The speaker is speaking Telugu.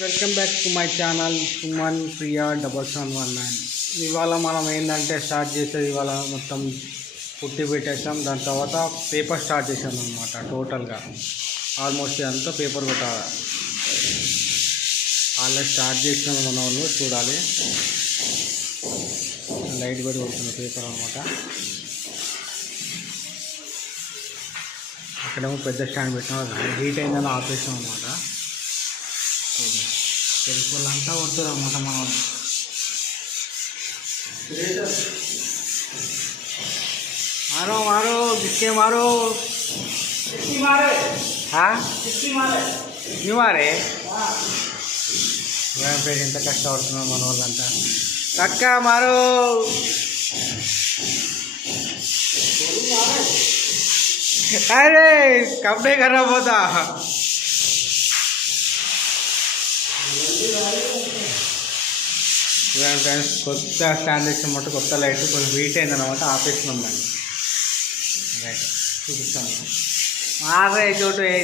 Welcome back to my channel Suman Priya 7719. ఇవాళ మనం ఏంటంటే స్టార్ట్ చేసేది ఇవాళ మొత్తం పుట్టి పెట్టేసాం. దాని తర్వాత పేపర్ స్టార్ట్ చేసాం అనమాట. టోటల్గా ఆల్మోస్ట్ అంతా పేపర్ పెట్టాలి. ఆల్రెడీ స్టార్ట్ చేసినాం మన వాళ్ళు. చూడాలి, లైట్ పెట్టి కొడుతుంది పేపర్ అనమాట. అక్కడేమో పెద్ద స్టాండ్ పెట్టినాం, హీట్ అయిందని ఆపేసాం అనమాట. తెలుగు అంతా కొడుతుంది అనమాట మన వాళ్ళు. मारो मारो किसके मारो मारे हाँ क्यों मारे फ्रेंड इंत कष्टपడుతున్నారు మన వాళ్ళంతా. కక్క మారో अरे कपड़े खराब होता ఫ్రెండ్స్. కొత్త స్టాండ్ ఇచ్చినమాట, కొత్త లైట్ కొంచెం హీట్ అయిందనమాట, ఆపేసినాం దాన్ని. రైట్ చూపిస్తాను. మారే చోటు ఏ